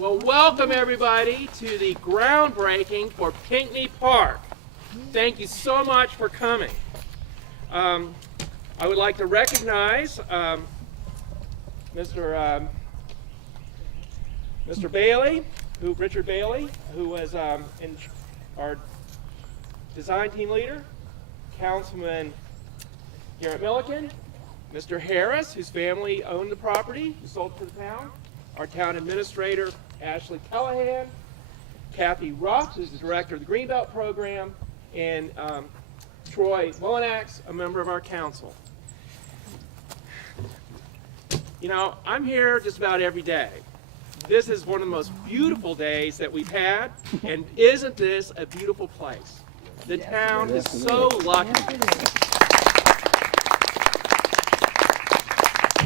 Well, welcome everybody to the groundbreaking for Pinckney Park. Thank you so much for coming. I would like to recognize Mr. Bailey, Richard Bailey, who was our design team leader, Councilman Garrett Milliken, Mr. Harris, whose family owned the property, who sold it to the town, our town administrator, Ashley Callahan, Kathy Ruff, who's the director of the Greenbelt program, and Troy Mullinax, a member of our council. You know, I'm here just about every day. This is one of the most beautiful days that we've had, and isn't this a beautiful place? The town is so lucky.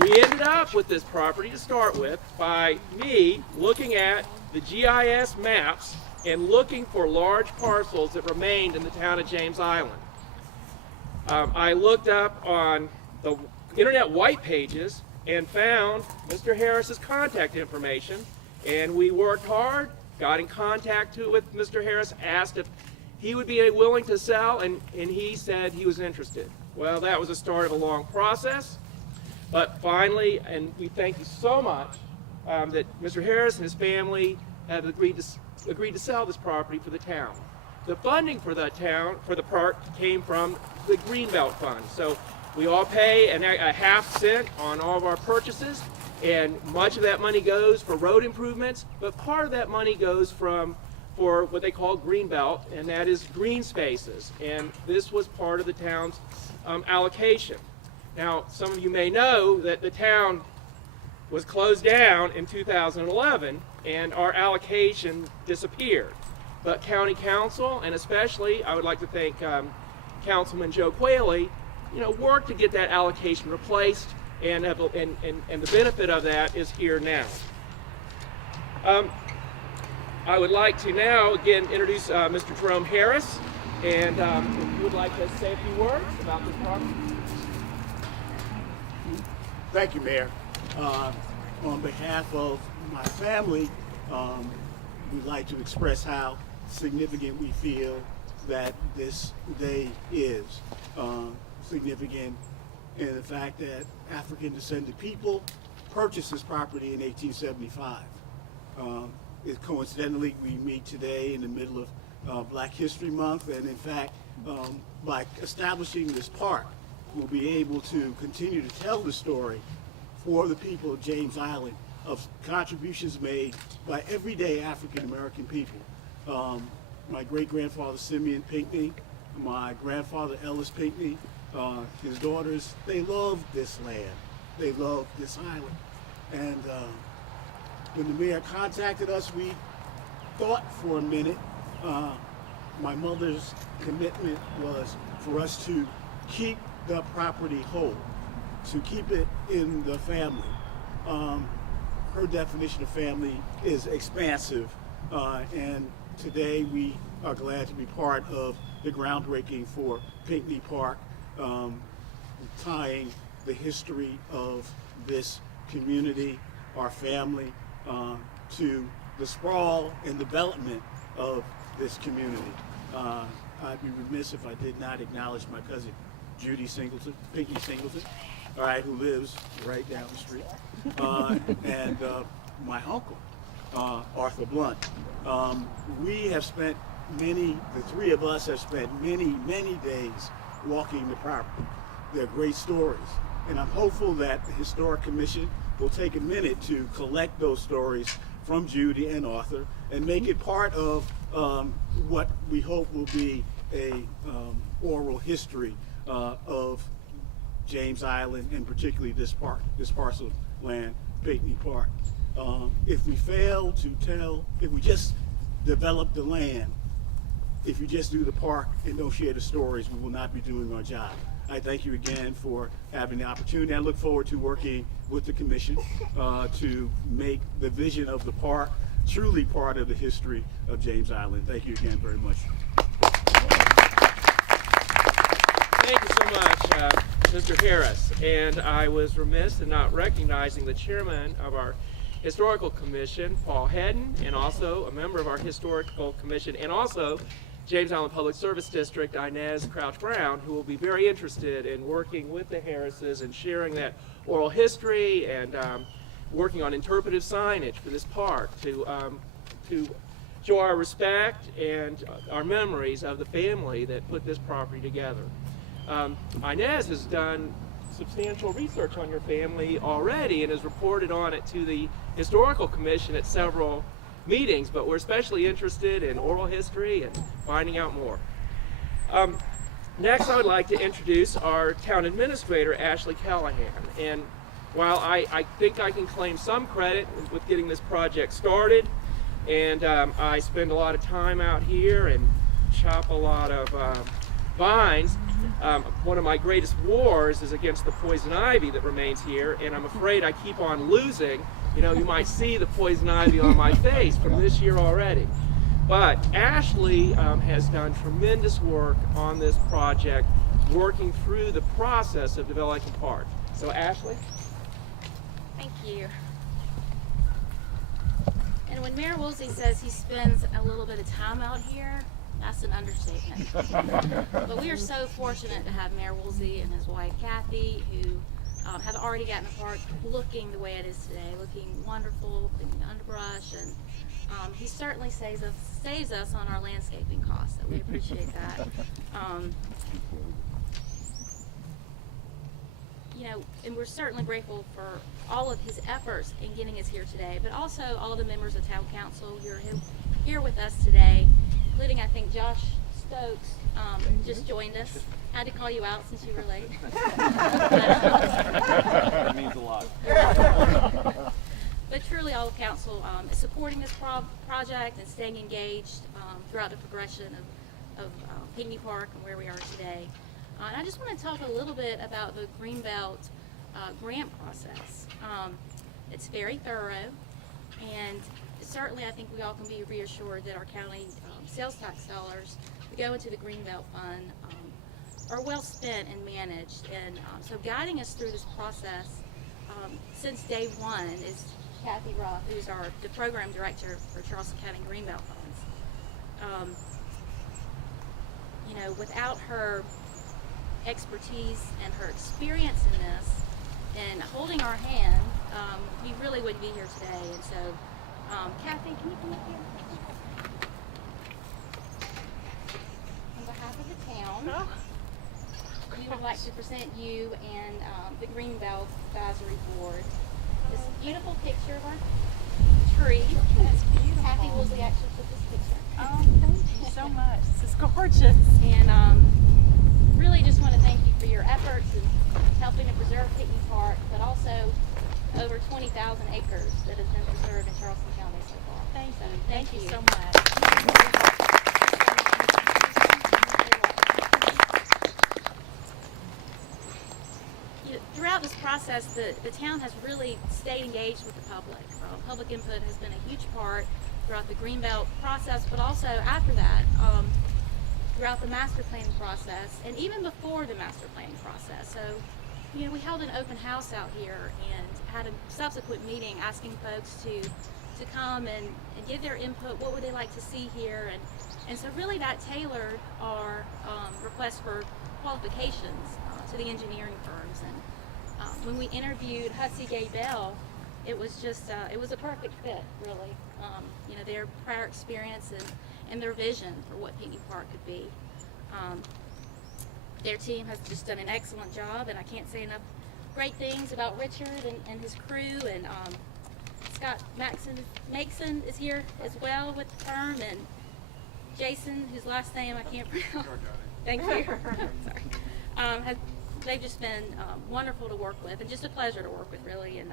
We ended up with this property to start with by me looking at the GIS maps and looking for large parcels that remained in the town of James Island. I looked up on the internet white pages and found Mr. Harris's contact information, and we worked hard, got in contact with Mr. Harris, asked if he would be willing to sell, and he said he was interested. Well, that was the start of a long process. But finally, and we thank you so much, that Mr. Harris and his family have agreed to sell this property for the town. The funding for the town, for the park, came from the Greenbelt Fund. So we all pay a half cent on all of our purchases, and much of that money goes for road improvements, but part of that money goes for what they call Greenbelt, and that is green spaces. And this was part of the town's allocation. Now, some of you may know that the town was closed down in 2011 and our allocation disappeared. But County Council, and especially I would like to thank Councilman Joe Quayle, worked to get that allocation replaced, and the benefit of that is here now. I would like to now again introduce Mr. Jerome Harris, and if you would like to say a few words about this property. Thank you, Mayor. On behalf of my family, we'd like to express how significant we feel that this day is. Significant in the fact that African descended people purchased this property in 1875. Coincidentally, we meet today in the middle of Black History Month, and in fact, by establishing this park, we'll be able to continue to tell the story for the people of James Island of contributions made by everyday African American people. My great-grandfather Simeon Pinckney, my grandfather Ellis Pinckney, his daughters, they loved this land. They loved this island. And when the mayor contacted us, we thought for a minute. My mother's commitment was for us to keep the property whole, to keep it in the family. Her definition of family is expansive, and today we are glad to be part of the groundbreaking for Pinckney Park, tying the history of this community, our family, to the sprawl and development of this community. I'd be remiss if I did not acknowledge my cousin Judy Singleton, Pinckney Singleton, all right, who lives right down the street, and my uncle, Arthur Blunt. We have spent the three of us have spent many days walking the property. They're great stories, and I'm hopeful that the Historic Commission will take a minute to collect those stories from Judy and Arthur and make it part of what we hope will be a oral history of James Island, and particularly this parcel of land, Pinckney Park. If we fail to tell, if we just develop the land, if you just do the park and don't share the stories, we will not be doing our job. I thank you again for having the opportunity. I look forward to working with the commission to make the vision of the park truly part of the history of James Island. Thank you again very much. Thank you so much, Mr. Harris. And I was remiss in not recognizing the chairman of our Historical Commission, Paul Hedden, and also a member of our Historical Commission, and also James Island Public Service District, Inez Crouch Brown, who will be very interested in working with the Harrises and sharing that oral history and working on interpretive signage for this park to show our respect and our memories of the family that put this property together. Inez has done substantial research on your family already and has reported on it to the Historical Commission at several meetings, but we're especially interested in oral history and finding out more. Next, I would like to introduce our town administrator, Ashley Callahan. And while I think I can claim some credit with getting this project started, and I spend a lot of time out here and chop a lot of vines, one of my greatest wars is against the poison ivy that remains here, and I'm afraid I keep on losing. You know, you might see the poison ivy on my face from this year already. But Ashley has done tremendous work on this project, working through the process of developing park. So Ashley? Thank you. And when Mayor Woolsey says he spends a little bit of time out here, that's an understatement. But we are so fortunate to have Mayor Woolsey and his wife Kathy, who have already gotten the park looking the way it is today, looking wonderful, cleaning the underbrush, and he certainly saves us on our landscaping costs, so we appreciate that. You know, and we're certainly grateful for all of his efforts in getting us here today, but also all the members of Town Council who are here with us today, including, I think, Josh Stokes just joined us. I had to call you out since you were late. That means a lot. But truly, all of council is supporting this project and staying engaged throughout the progression of Pinckney Park and where we are today. And I just want to talk a little bit about the Greenbelt grant process. It's very thorough, and certainly I think we all can be reassured that our county sales tax dollars that go into the Greenbelt Fund are well spent and managed. And so guiding us through this process since day one is Kathy Ruff, who's the program director for Charleston County Greenbelt Funds. You know, without her expertise and her experience in this and holding our hand, we really wouldn't be here today. And so, Kathy, can you come up here? On behalf of the town, we would like to present you and the Greenbelt Advisory Board this beautiful picture of our tree. That's beautiful. Kathy Woolsey actually took this picture. Oh, thank you so much. This is gorgeous. And really just want to thank you for your efforts in helping to preserve Pinckney Park, but also over 20,000 acres that has been preserved in Charleston County so far. Thank So, you. thank you so much. Throughout this process, the town has really stayed engaged with the public. Public input has been a huge part throughout the Greenbelt process, but also after that, throughout the master planning process, and even before the master planning process. So, you know, we held an open house out here and had a subsequent meeting asking folks to come and give their input. What would they like to see here? And so really that tailored our request for qualifications to the engineering firms. And when we interviewed Hussey Gay Bell, it was just, it was a perfect fit, really. You know, their prior experience and their vision for what Pinckney Park could be. Their team has just done an excellent job, and I can't say enough great things about Richard and his crew. And Scott Mason is here as well with the firm, and Jason, whose last name I can't pronounce. Thank you. Sorry. They've just been wonderful to work with, and just a pleasure to work with, really. And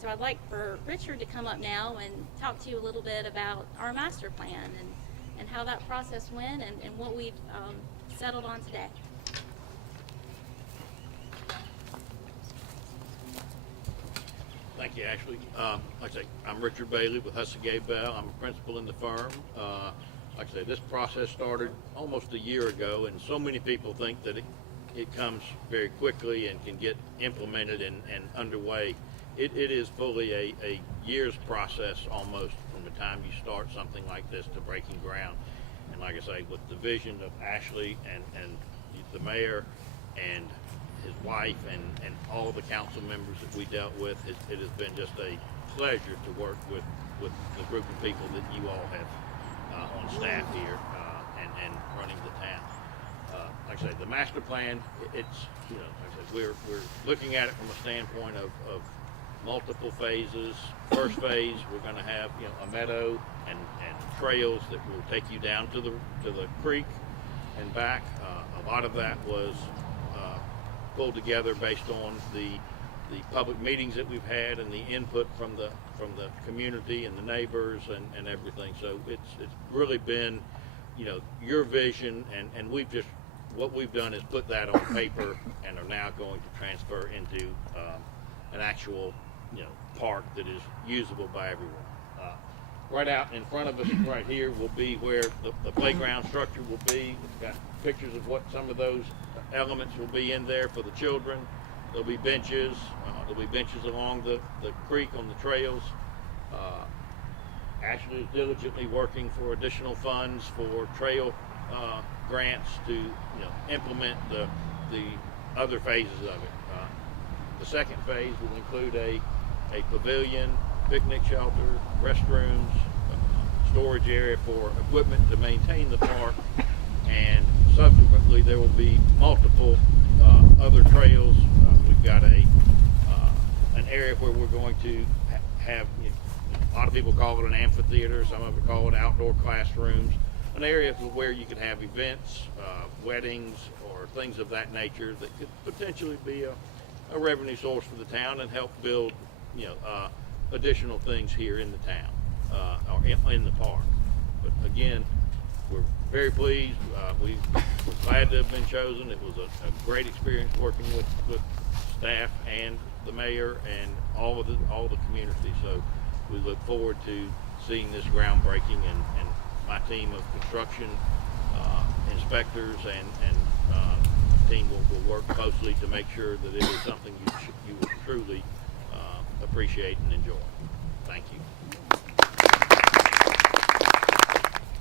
so I'd like for Richard to come up now and talk to you a little bit about our master plan and how that process went and what we've settled on today. Thank you, Ashley. Like I say, I'm Richard Bailey with Hussey Gay Bell. I'm a principal in the firm. Like I say, this process started almost a year ago, and so many people think that it comes very quickly and can get implemented and underway it is fully a year's process almost from the time you start something like this to breaking ground. And like I say, with the vision of Ashley and the mayor and his wife and all the council members that we dealt with, it has been just a pleasure to work with the group of people that you all have on staff here and running the town. Like I say, the master plan, it's, you know, like I said, we're looking at it from a standpoint of multiple phases. First phase, we're going to have, you know, a meadow and trails that will take you down to the creek and back. A lot of that was pulled together based on the public meetings that we've had and the input from the community and the neighbors and everything. So it's really been, you know, your vision, and what we've done is put that on paper and are now going to transfer into an actual, you know, park that is usable by everyone. Right out in front of us right here will be where the playground structure will be. It's got pictures of what some of those elements will be in there for the children. There'll be benches. There'll be benches along the creek on the trails. Ashley is diligently working for additional funds for trail grants to, you know, implement the other phases of it. The second phase will include a pavilion, picnic shelter, restrooms, storage area for equipment to maintain the park, and subsequently there will be multiple other trails. We've got an area where we're going to have, you know, a lot of people call it an amphitheater, some of it call it outdoor classrooms, an area where you could have events, weddings, or things of that nature that could potentially be a revenue source for the town and help build, you know, additional things here in the town or in the park. But again, we're very pleased. We're glad to have been chosen. It was a great experience working with staff and the mayor and all the community. So we look forward to seeing this groundbreaking, and my team of construction inspectors and team will work closely to make sure that it is something you will truly appreciate and enjoy. Thank you.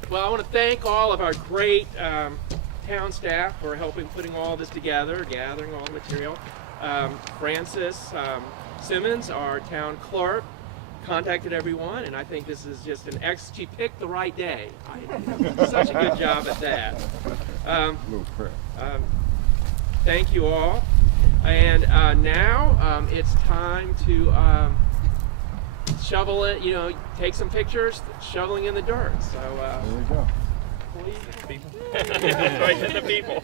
Well, I want to thank all of our great town staff for helping putting all this together, gathering all the material. Francis Simmons, our town clerk, contacted everyone, and I think this is just she picked the right day. Such a good job at that. Thank you all. And now it's time to shovel it, you know, take some pictures, shoveling in the dirt. So There we go. please, people. Right to the people.